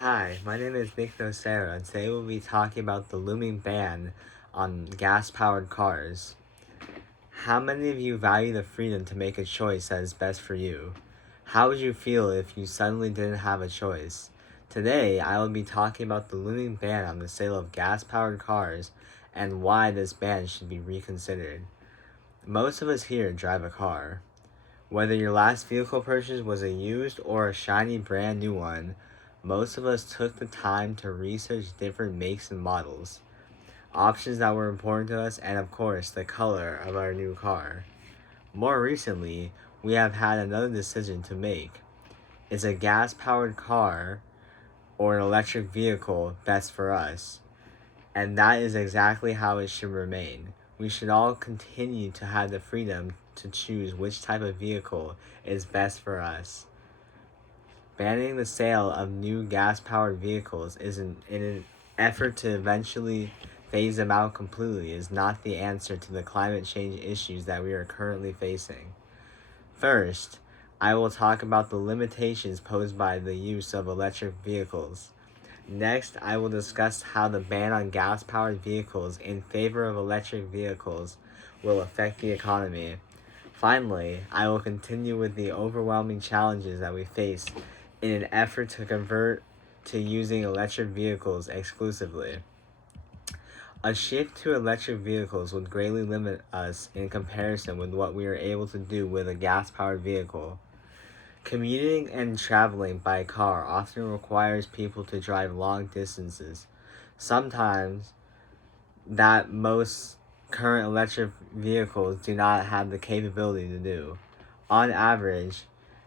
Hi, my name is Nocero, and today we'll be talking about the looming ban on gas-powered cars. How many of you value the freedom to make a choice that is best for you? How would you feel if you suddenly didn't have a choice? Today, I will be talking about the looming ban on the sale of gas-powered cars and why this ban should be reconsidered. Most of us here drive a car. Whether your last vehicle purchase was a used or a shiny brand new one, most of us took the time to research different makes and models, options that were important to us, and of course, the color of our new car. More recently, we have had another decision to make. Is a gas powered car or an electric vehicle best for us? And that is exactly how it should remain. We should all continue to have the freedom to choose which type of vehicle is best for us. Banning the sale of new gas-powered vehicles in an effort to eventually phase them out completely is not the answer to the climate change issues that we are currently facing. First, I will talk about the limitations posed by the use of electric vehicles. Next, I will discuss how the ban on gas-powered vehicles in favor of electric vehicles will affect the economy. Finally, I will continue with the overwhelming challenges that we face in an effort to convert to using electric vehicles exclusively. A shift to electric vehicles would greatly limit us in comparison with what we are able to do with a gas-powered vehicle. Commuting and traveling by car often requires people to drive long distances, sometimes that most current electric vehicles do not have the capability to do. On average,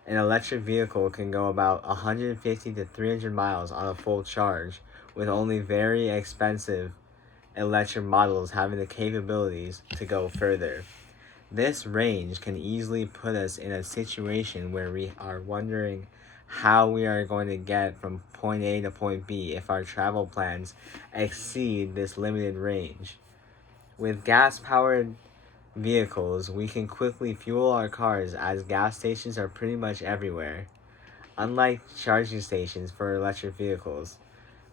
an electric vehicle can go about 150 to 300 miles on a full charge, with only very expensive electric models having the capabilities to go further. This range can easily put us in a situation where we are wondering how we are going to get from point A to point B if our travel plans exceed this limited range. With gas powered vehicles, we can quickly fuel our cars as gas stations are pretty much everywhere, unlike charging stations for electric vehicles.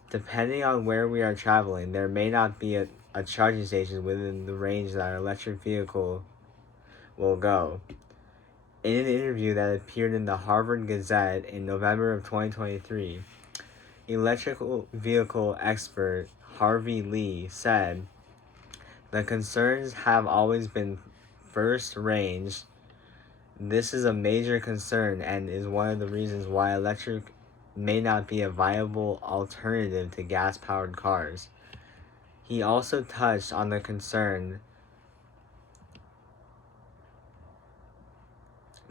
Depending on where we are traveling, there may not be a charging station within the range that our electric vehicle will go. In an interview that appeared in the Harvard Gazette in November of 2023, electrical vehicle expert Harvey Lee said, "The concerns have always been first range. This is a major concern and is one of the reasons why electric may not be a viable alternative to gas-powered cars." He also touched on the concern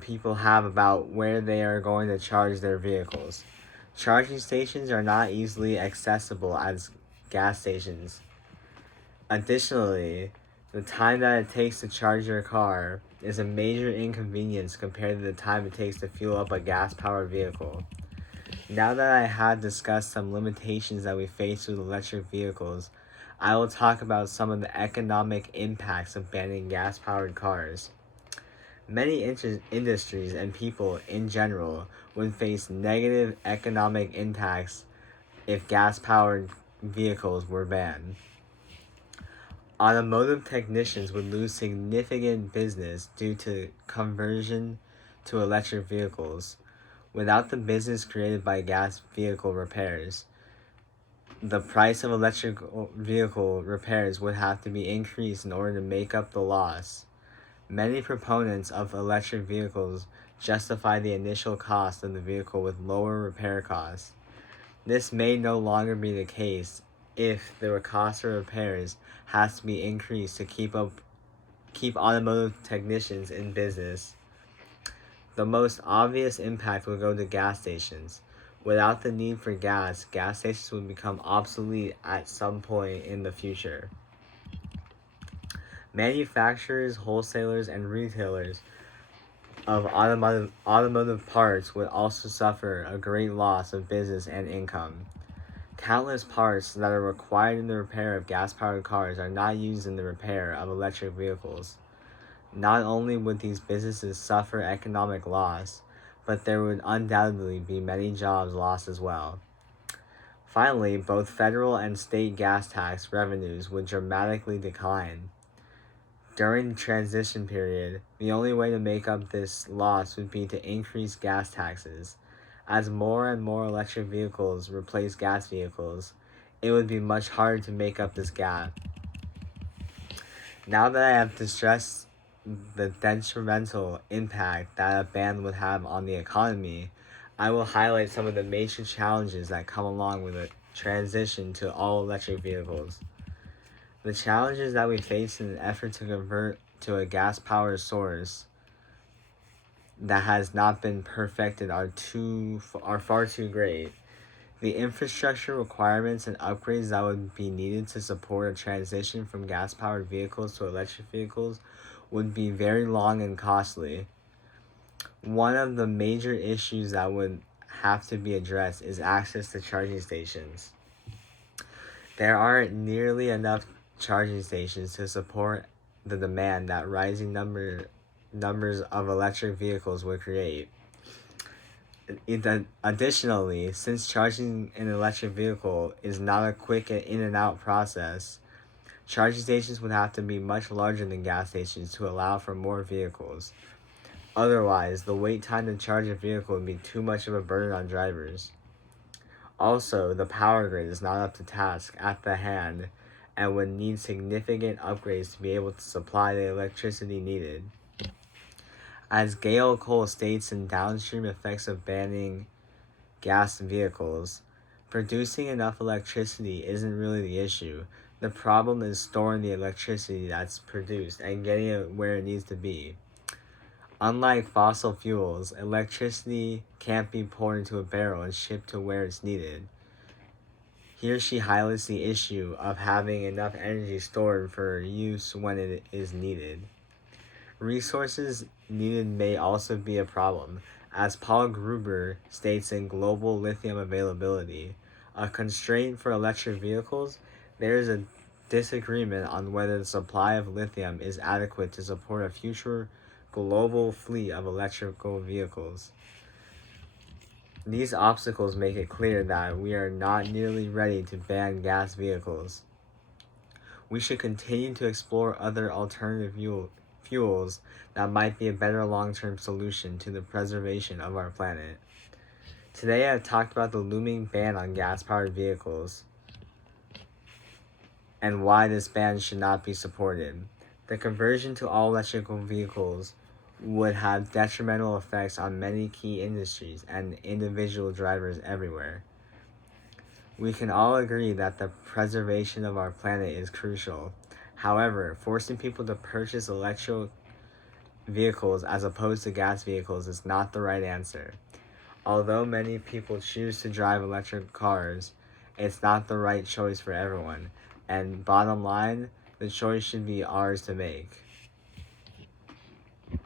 people have about where they are going to charge their vehicles. Charging stations are not easily accessible as gas stations. Additionally, the time that it takes to charge your car is a major inconvenience compared to the time it takes to fuel up a gas-powered vehicle. Now that I have discussed some limitations that we face with electric vehicles, I will talk about some of the economic impacts of banning gas-powered cars. Many industries and people in general would face negative economic impacts if gas-powered vehicles were banned. Automotive technicians would lose significant business due to conversion to electric vehicles. Without the business created by gas vehicle repairs, the price of electric vehicle repairs would have to be increased in order to make up the loss. Many proponents of electric vehicles justify the initial cost of the vehicle with lower repair costs. This may no longer be the case if the cost of repairs has to be increased to keep automotive technicians in business. The most obvious impact will go to gas stations. Without the need for gas stations would become obsolete at some point in the future. Manufacturers, wholesalers, and retailers of automotive parts would also suffer a great loss of business and income. Countless parts that are required in the repair of gas-powered cars are not used in the repair of electric vehicles. Not only would these businesses suffer economic loss, but there would undoubtedly be many jobs lost as well. Finally, both federal and state gas tax revenues would dramatically decline. During the transition period, the only way to make up this loss would be to increase gas taxes. As more and more electric vehicles replace gas vehicles, it would be much harder to make up this gap. Now that I have discussed the detrimental impact that a ban would have on the economy, I will highlight some of the major challenges that come along with a transition to all electric vehicles. The challenges that we face in an effort to convert to a gas powered source that has not been perfected are far too great. The infrastructure requirements and upgrades that would be needed to support a transition from gas powered vehicles to electric vehicles would be very long and costly. One of the major issues that would have to be addressed is access to charging stations. There aren't nearly enough charging stations to support the demand that rising numbers of electric vehicles would create. Additionally, since charging an electric vehicle is not a quick and in and out process, charging stations would have to be much larger than gas stations to allow for more vehicles. Otherwise, the wait time to charge a vehicle would be too much of a burden on drivers. Also, the power grid is not up to task at the hand and would need significant upgrades to be able to supply the electricity needed. As Gale Cole states in Downstream Effects of Banning Gas Vehicles, producing enough electricity isn't really the issue. The problem is storing the electricity that's produced and getting it where it needs to be. Unlike fossil fuels, electricity can't be poured into a barrel and shipped to where it's needed. Here she highlights the issue of having enough energy stored for use when it is needed. Resources needed may also be a problem, as Paul Gruber states in Global Lithium Availability. A constraint for electric vehicles, there is a disagreement on whether the supply of lithium is adequate to support a future global fleet of electrical vehicles. These obstacles make it clear that we are not nearly ready to ban gas vehicles. We should continue to explore other alternative fuels that might be a better long-term solution to the preservation of our planet. Today I've talked about the looming ban on gas-powered vehicles and why this ban should not be supported. The conversion to all electrical vehicles would have detrimental effects on many key industries and individual drivers everywhere. We can all agree that the preservation of our planet is crucial. However, forcing people to purchase electric vehicles as opposed to gas vehicles is not the right answer. Although many people choose to drive electric cars, it's not the right choice for everyone. And bottom line, the choice should be ours to make.